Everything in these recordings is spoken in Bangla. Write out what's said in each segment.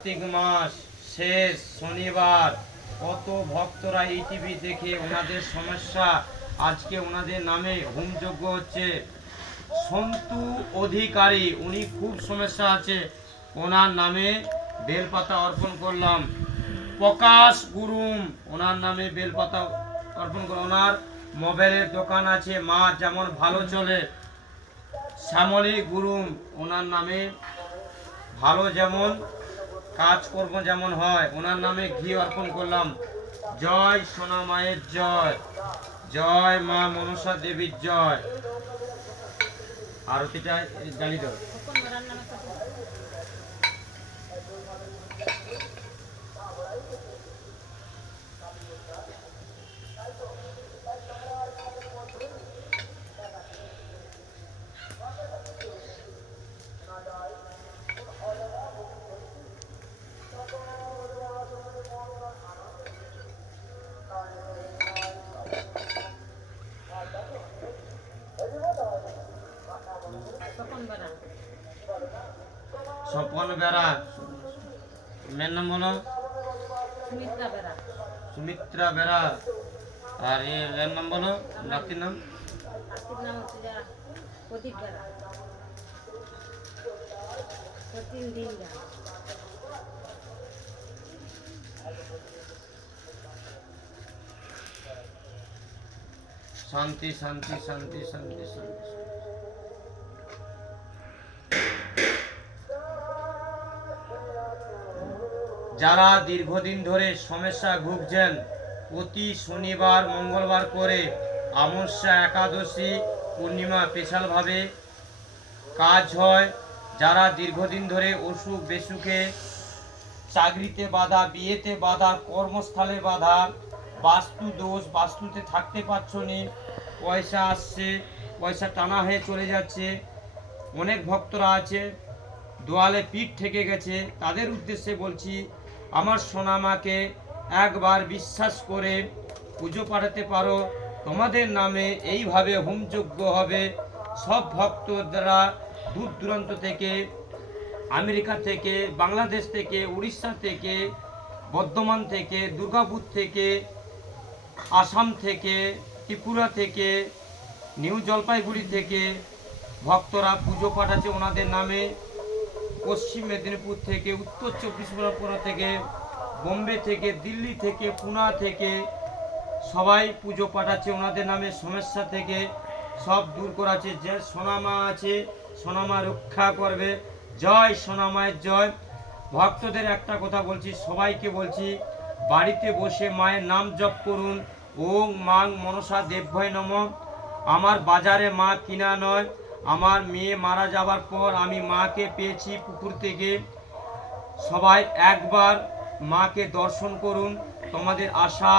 কার্তিক মাস শেষ শনিবার কত ভক্তরা এই টিভি দেখে ওনাদের সমস্যা আজকে ওনাদের নামে হোমযজ্ঞ হচ্ছে। সন্তু অধিকারী উনি খুব সমস্যা আছে, ওনার নামে বেলপাতা অর্পণ করলাম। প্রকাশ গুরুম ওনার নামে বেলপাতা অর্পণ করলাম। ওনার মোবাইলের দোকান আছে, মা যেমন ভালো চলে। শ্যামলী গুরুম ওনার নামে ভালো যেমন কাজকর্ম যেমন হয়, ওনার নামে ঘি অর্পণ করলাম। জয় সোনা মায়ের জয়, জয় মা মনসা দেবীর জয়। আরতিটা জ্বালিয়ে দেবো। স্বপন বেড়া, মেয়ের নাম বলো? সুমিত্রা বেড়া। আর এর নাম বলো, নাতির নাম? শান্তি শান্তি শান্তি শান্তি শান্তি। যারা দীর্ঘদিন ধরে সমস্যা ভুগছেন, প্রতি শনিবার মঙ্গলবার করে অমাবস্যা একাদশী পূর্ণিমা স্পেশালভাবে কাজ হয়। যারা দীর্ঘদিন ধরে অসুখ বেসুখে, চাকরিতে বাধা, বিয়েতে বাধা, কর্মস্থলে বাধা, বাস্তু দোষ, বাস্তুতে থাকতে পারছো না, পয়সা আসছে পয়সা টানা হয়ে চলে যাচ্ছে, অনেক ভক্তরা আছে দোয়ালে পিঠ থেকে গেছে, তাদের উদ্দেশ্যে বলছি আমার সোনামাকে একবার বিশ্বাস করে পুজো পাঠাতে পারো। তোমাদের নামে এইভাবে হোমযজ্ঞ হবে। সব ভক্তরা দূর দূরান্ত থেকে, আমেরিকা থেকে, বাংলাদেশ থেকে, উড়িষ্যা থেকে, বর্ধমান থেকে, দুর্গাপুর থেকে, আসাম থেকে, ত্রিপুরা থেকে, নিউ জলপাইগুড়ি থেকে ভক্তরা পুজো পাঠাচ্ছে ওনাদের নামে। পশ্চিম মেদিনীপুর থেকে, উত্তর চব্বিশ পরগনা থেকে, বোম্বে থেকে, দিল্লি থেকে, পুনা থেকে সবাই পুজো পাঠাচ্ছে ওনাদের নামে। সমস্যা থেকে সব দূর করাচ্ছে। যে সোনামা আছে, সোনামা রক্ষা করবে। জয় সোনামায়ের জয়। ভক্তদের একটা কথা বলছি, সবাইকে বলছি, বাড়িতে বসে মায়ের নাম জপ করুন। ওং মাং মনসা দেবভয় নমঃ। আমার বাজারে মা কিনা নয়, আমার মেয়ে মারা যাবার পর আমি মাকে পেয়েছি পুকুর থেকে। সবাই একবার মাকে দর্শন করুন, তোমাদের আশা,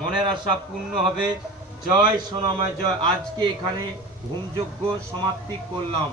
মনের আশা পূর্ণ হবে। জয় সোনামায় জয়। আজকে এখানে হোমযজ্ঞ সমাপ্তি করলাম।